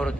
ورد.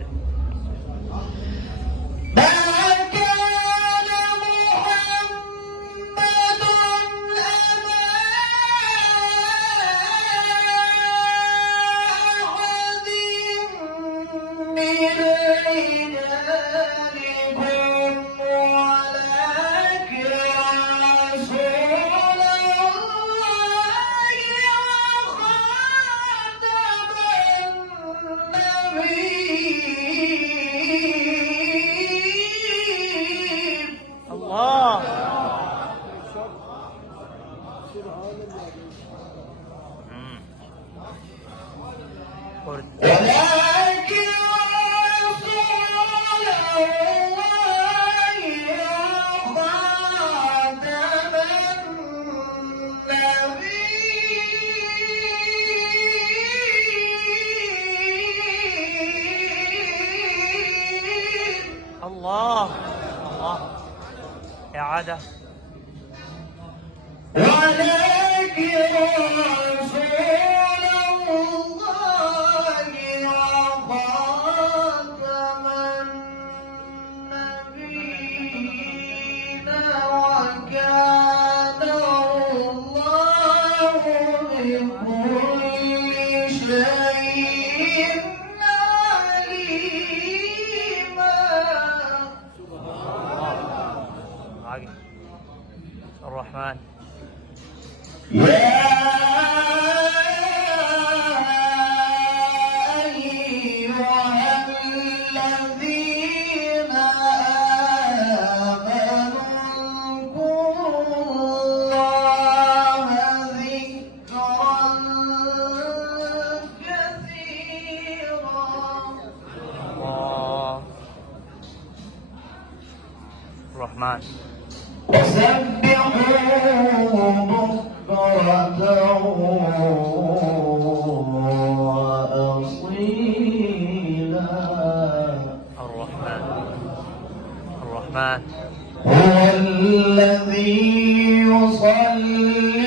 الله. ورد. الله الله. إعادة. ولكن رسول الله وخاتم النبيين وكان الله بكل شيء عليما. الرحمن. يا أيها الذين آمنوا اذكروا الله ذكرا كثيرا. الله. الرحمن. وسبحوه بكرة وأصيلا. الرحمن. الرحمن. هو الذي يصلي